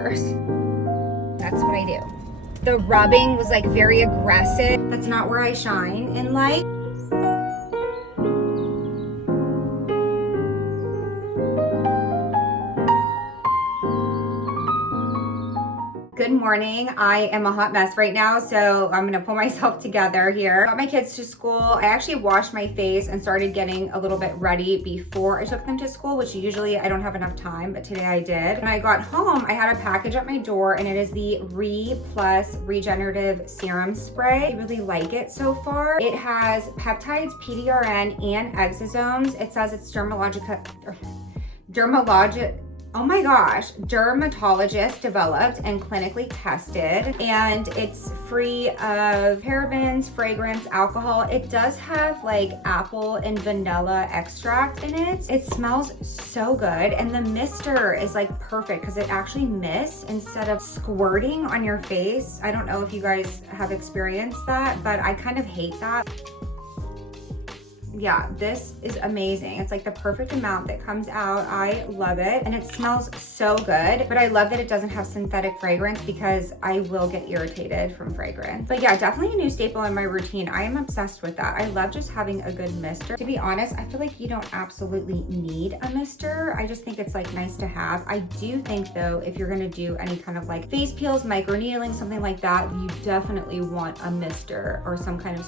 first. That's what I do. The rubbing was like very aggressive. That's not where I shine in life. Good morning. I am a hot mess right now, so I'm gonna pull myself together here. Got my kids to school. I actually washed my face and started getting a little bit ready before I took them to school, which usually I don't have enough time, but today I did. When I got home, I had a package at my door, and it is the Plus Regenerative Serum Spray. I really like it so far. It has peptides, PDRN, and exosomes. It says it's dermatologist developed and clinically tested, and it's free of parabens, fragrance, alcohol. It does have like apple and vanilla extract in it. It smells so good, and the mister is like perfect because it actually mists instead of squirting on your face. I don't know if you guys have experienced that, but I kind of hate that. Yeah, this is amazing. It's like the perfect amount that comes out. I love it, and it smells so good, but I love that it doesn't have synthetic fragrance because I will get irritated from fragrance. But yeah, definitely a new staple in my routine. I am obsessed with that. I love just having a good mister. To be honest, I feel like you don't absolutely need a mister. I just think it's like nice to have. I do think though, if you're gonna do any kind of like face peels, microneedling, something like that, you definitely want a mister or some kind of,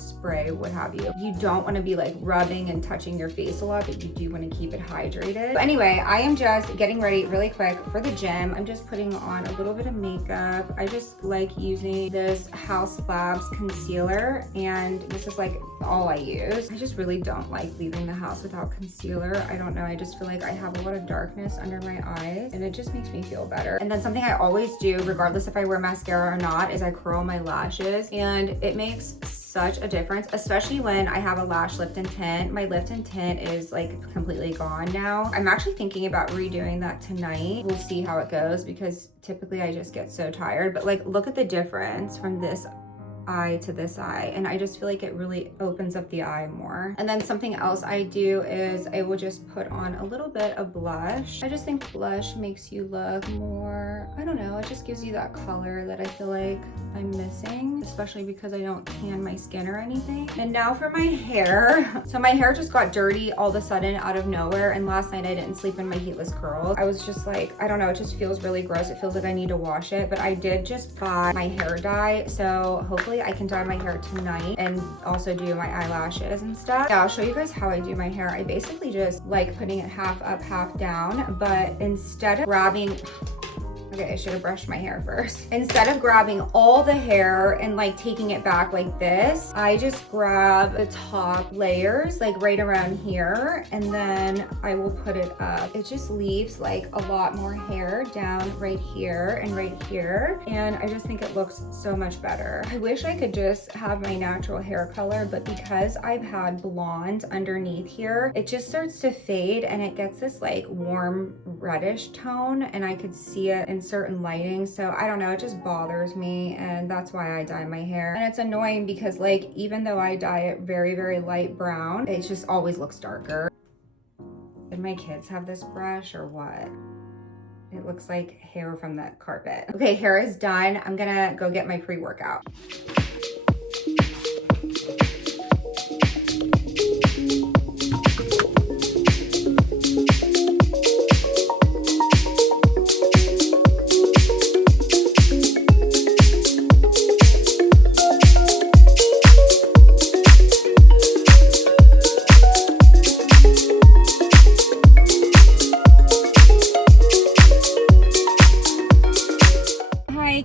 spray, what have you. You don't want to be like rubbing and touching your face a lot, but you do want to keep it hydrated. But anyway, I am just getting ready really quick for the gym. I'm just putting on a little bit of makeup. I just like using this House Labs concealer, and this is like all I use. I just really don't like leaving the house without concealer. I don't know, I just feel like I have a lot of darkness under my eyes, and it just makes me feel better. And then something I always do, regardless if I wear mascara or not, is I curl my lashes, and it makes such a difference, especially when I have a lash lift and tint. My lift and tint is like completely gone now. I'm actually thinking about redoing that tonight. We'll see how it goes because typically I just get so tired, but like look at the difference from this eye to this eye, and I just feel like it really opens up the eye more. And then something else I do is I will just put on a little bit of blush. I just think blush makes you look more, I don't know, it just gives you that color that I feel like I'm missing, especially because I don't tan my skin or anything. And now for my hair. So my hair just got dirty all of a sudden out of nowhere, and last night I didn't sleep in my heatless curls. I was just like, I don't know, it just feels really gross. It feels like I need to wash it, but I did just buy my hair dye, so hopefully I can dye my hair tonight and also do my eyelashes and stuff. Yeah, I'll show you guys how I do my hair. I basically just like putting it half up, half down, but instead of grabbing, okay, I should have brushed my hair first. Instead of grabbing all the hair and like taking it back like this, I just grab the top layers like right around here, and then I will put it up. It just leaves like a lot more hair down right here and right here, and I just think it looks so much better. I wish I could just have my natural hair color, but because I've had blonde underneath here, it just starts to fade and it gets this like warm reddish tone, and I could see it in certain lighting. So I don't know, it just bothers me, and that's why I dye my hair. And it's annoying because like even though I dye it very, very light brown, it just always looks darker. Did my kids have this brush or what? It looks like hair from the carpet. Okay, hair is done. I'm gonna go get my pre-workout.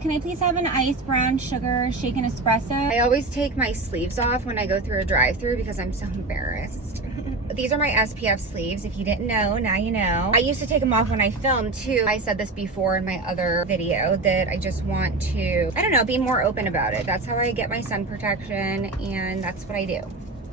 Can I please have an iced brown sugar shaken espresso? I always take my sleeves off when I go through a drive-thru because I'm so embarrassed. These are my SPF sleeves. If you didn't know, now you know. I used to take them off when I filmed too. I said this before in my other video that I just want to, I don't know, be more open about it. That's how I get my sun protection, and that's what I do.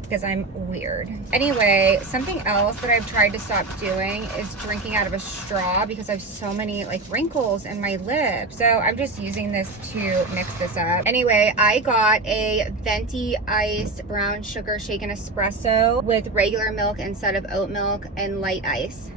because I'm weird. Anyway, something else that I've tried to stop doing is drinking out of a straw because I have so many like wrinkles in my lips. So I'm just using this to mix this up. Anyway, I got a venti iced brown sugar shaken espresso with regular milk instead of oat milk and light ice.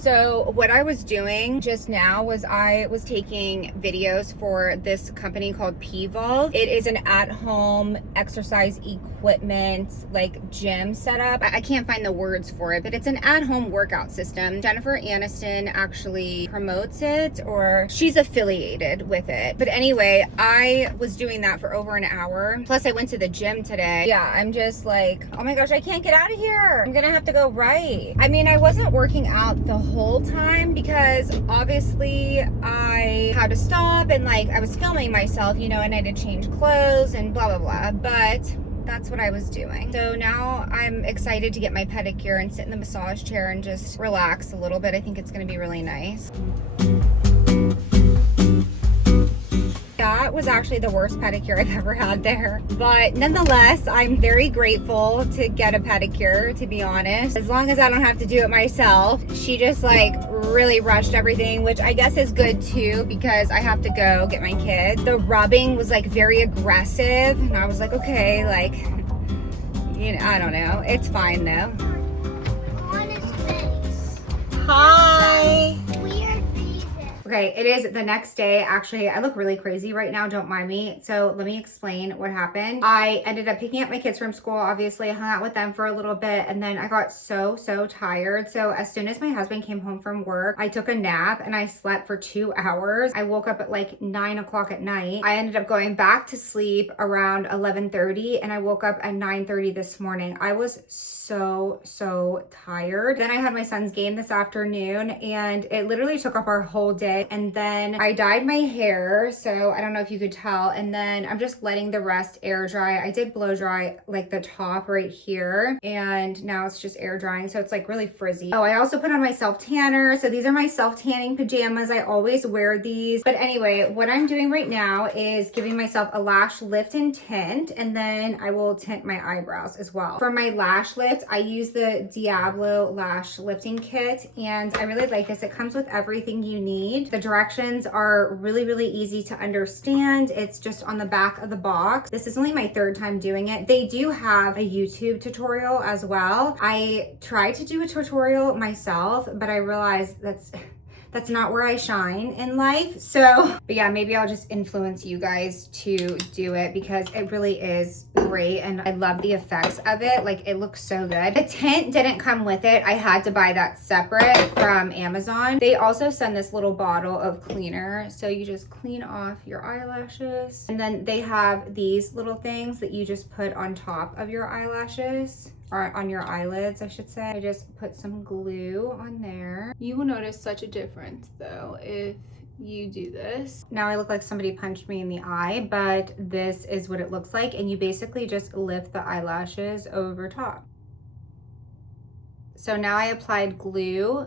So what I was doing just now was I was taking videos for this company called P-Volve. It is an at-home exercise equipment, like gym setup. I can't find the words for it, but it's an at-home workout system. Jennifer Aniston actually promotes it, or she's affiliated with it. But anyway, I was doing that for over an hour. Plus I went to the gym today. Yeah, I'm just like, oh my gosh, I can't get out of here. I'm gonna have to go right. I mean, I wasn't working out the whole time because obviously I had to stop and like I was filming myself, you know, and I had to change clothes and blah, blah, blah. But that's what I was doing. So now I'm excited to get my pedicure and sit in the massage chair and just relax a little bit. I think it's gonna be really nice. That was actually the worst pedicure I've ever had there. But nonetheless, I'm very grateful to get a pedicure, to be honest. As long as I don't have to do it myself. She just like really rushed everything, which I guess is good too, because I have to go get my kids. The rubbing was like very aggressive. And I was like, okay, like, you know, I don't know. It's fine though. Hi. Okay, it is the next day. Actually, I look really crazy right now. Don't mind me. So let me explain what happened. I ended up picking up my kids from school. Obviously, I hung out with them for a little bit, and then I got so tired. So as soon as my husband came home from work, I took a nap and I slept for 2 hours. I woke up at like 9 o'clock at night. I ended up going back to sleep around 11:30, and I woke up at 9:30 this morning. I was so tired. Then I had my son's game this afternoon, and it literally took up our whole day. And then I dyed my hair, so I don't know if you could tell, and then I'm just letting the rest air dry. I did blow dry like the top right here, and now it's just air drying, so it's like really frizzy. Oh, I also put on my self tanner. So these are my self tanning pajamas. I always wear these. But anyway, what I'm doing right now is giving myself a lash lift and tint, and then I will tint my eyebrows as well. For my lash lift, I use the Diablo lash lifting kit, and I really like this. It comes with everything you need. The directions are really easy to understand. It's just on the back of the box. This is only my third time doing it. They do have a YouTube tutorial as well. I tried to do a tutorial myself, but I realized that's not where I shine in life. So, but yeah, maybe I'll just influence you guys to do it because it really is great and I love the effects of it. Like it looks so good. The tint didn't come with it. I had to buy that separate from Amazon. They also send this little bottle of cleaner. So you just clean off your eyelashes. And then they have these little things that you just put on top of your eyelashes. Or on your eyelids, I should say. I just put some glue on there. You will notice such a difference though if you do this. Now I look like somebody punched me in the eye, but this is what it looks like. And you basically just lift the eyelashes over top. So now I applied glue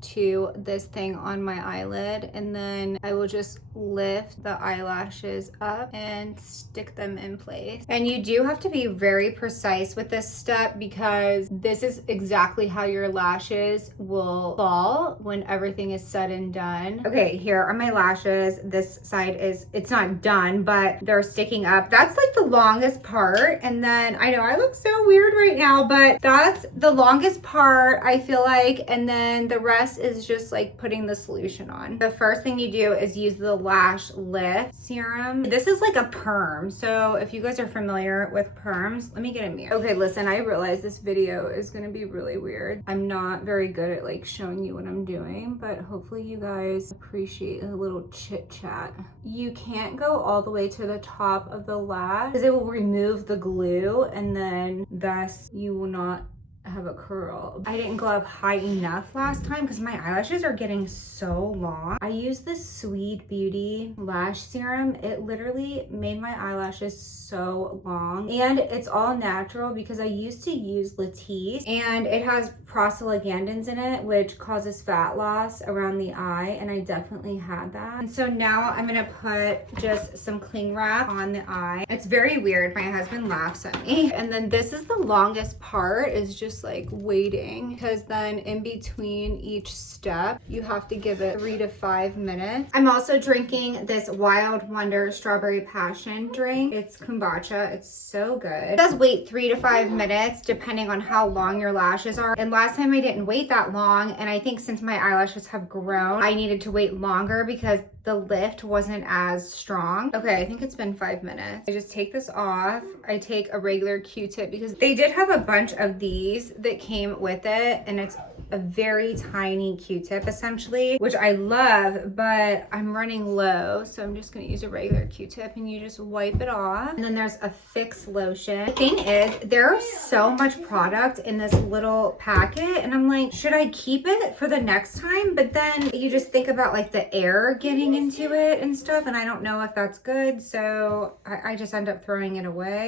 to this thing on my eyelid, and then I will just lift the eyelashes up and stick them in place. And you do have to be very precise with this step because this is exactly how your lashes will fall when everything is said and done. Okay, here are my lashes. This side it's not done, but they're sticking up. That's like the longest part. And then I know I look so weird right now, but that's the longest part, I feel like. And then the rest is just like putting the solution on. The first thing you do is use the lash lift serum. This is like a perm. So if you guys are familiar with perms, let me get a mirror. Okay, listen, I realize this video is gonna be really weird. I'm not very good at like showing you what I'm doing, but hopefully you guys appreciate a little chit chat. You can't go all the way to the top of the lash because it will remove the glue and then thus you will not have a curl. I didn't go up high enough last time because my eyelashes are getting so long. I used this Sweet Beauty lash serum. It literally made my eyelashes so long, and it's all natural because I used to use Latisse, and it has prostaglandins in it, which causes fat loss around the eye, and I definitely had that. And so now I'm gonna put just some cling wrap on the eye. It's very weird. My husband laughs at me. And then this is the longest part, is just just like waiting, because then in between each step, you have to give it 3 to 5 minutes. I'm also drinking this Wild Wonder Strawberry Passion drink. It's kombucha. It's so good. It does wait 3 to 5 minutes depending on how long your lashes are. And last time I didn't wait that long, and I think since my eyelashes have grown, I needed to wait longer because the lift wasn't as strong. Okay, I think it's been 5 minutes. I just take this off. I take a regular Q-tip because they did have a bunch of these that came with it, and it's a very tiny Q-tip essentially, which I love, but I'm running low, so I'm just gonna use a regular Q-tip, and you just wipe it off. And then there's a Fix lotion. The thing is, there's so much product in this little packet, and I'm like, should I keep it for the next time? But then you just think about like the air getting into it and stuff, and I don't know if that's good, so I just end up throwing it away.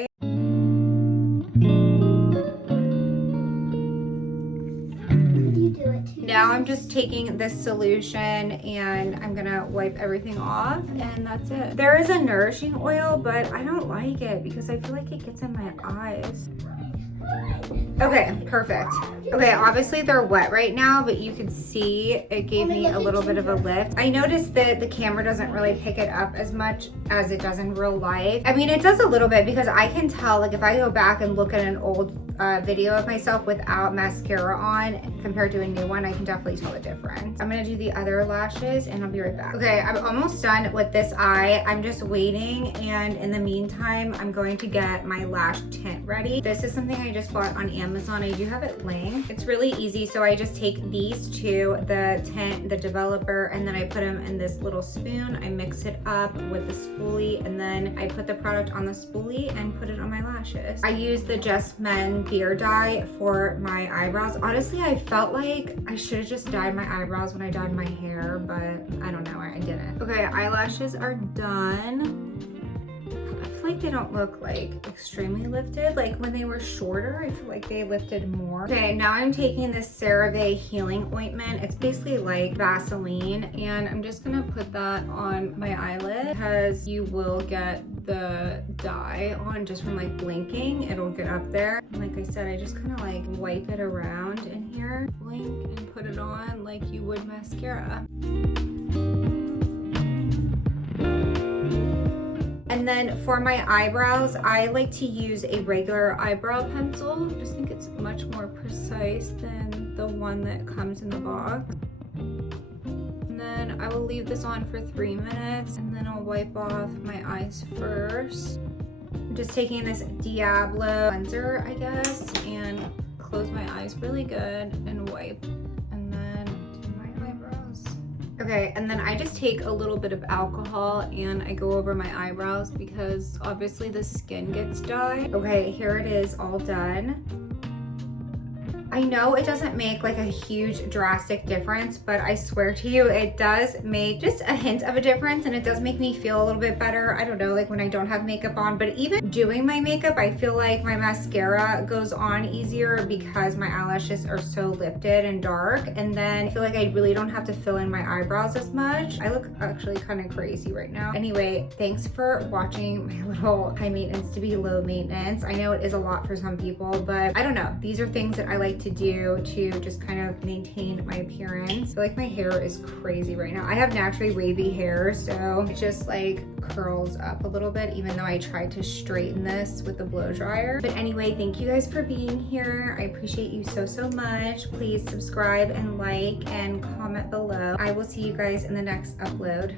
Now I'm just taking this solution and I'm gonna wipe everything off, and that's it. There is a nourishing oil, but I don't like it because I feel like it gets in my eyes. Okay, perfect. Okay, obviously they're wet right now, but you can see it gave me a little bit of a lift. I noticed that the camera doesn't really pick it up as much as it does in real life. I mean, it does a little bit because I can tell, like if I go back and look at an old video of myself without mascara on compared to a new one, I can definitely tell the difference. I'm gonna do the other lashes and I'll be right back. Okay, I'm almost done with this eye. I'm just waiting, and in the meantime, I'm going to get my lash tint ready. This is something I just bought on Amazon. I do have it linked. It's really easy, so I just take these two, the tint, the developer, and then I put them in this little spoon. I mix it up with the spoolie, and then I put the product on the spoolie and put it on my lashes. I use the Just Men beer dye for my eyebrows. Honestly, I felt like I should have just dyed my eyebrows when I dyed my hair, but I don't know, I didn't. Okay, eyelashes are done. I feel like they don't look like extremely lifted. Like when they were shorter, I feel like they lifted more. Okay, now I'm taking this CeraVe healing ointment. It's basically like Vaseline, and I'm just gonna put that on my eyelid because you will get the dye on just from like blinking. It'll get up there. And like I said, I just kind of like wipe it around in here, blink, and put it on like you would mascara. And then for my eyebrows, I like to use a regular eyebrow pencil. I just think it's much more precise than the one that comes in the box. And then I will leave this on for 3 minutes, and then I'll wipe off my eyes first. I'm just taking this Diablo cleanser, I guess, and close my eyes really good and wipe. And then do my eyebrows. Okay, and then I just take a little bit of alcohol and I go over my eyebrows because obviously the skin gets dry. Okay, here it is all done. I know it doesn't make like a huge drastic difference, but I swear to you, it does make just a hint of a difference, and it does make me feel a little bit better. I don't know, like when I don't have makeup on, but even doing my makeup, I feel like my mascara goes on easier because my eyelashes are so lifted and dark, and then I feel like I really don't have to fill in my eyebrows as much. I look actually kind of crazy right now. Anyway, thanks for watching my little high maintenance to be low maintenance. I know it is a lot for some people, but I don't know. These are things that I like to do to just kind of maintain my appearance. I feel like my hair is crazy right now. I have naturally wavy hair, so it just like curls up a little bit, even though I tried to straighten this with the blow dryer. But anyway, thank you guys for being here. I appreciate you so, so much. Please subscribe and like and comment below. I will see you guys in the next upload.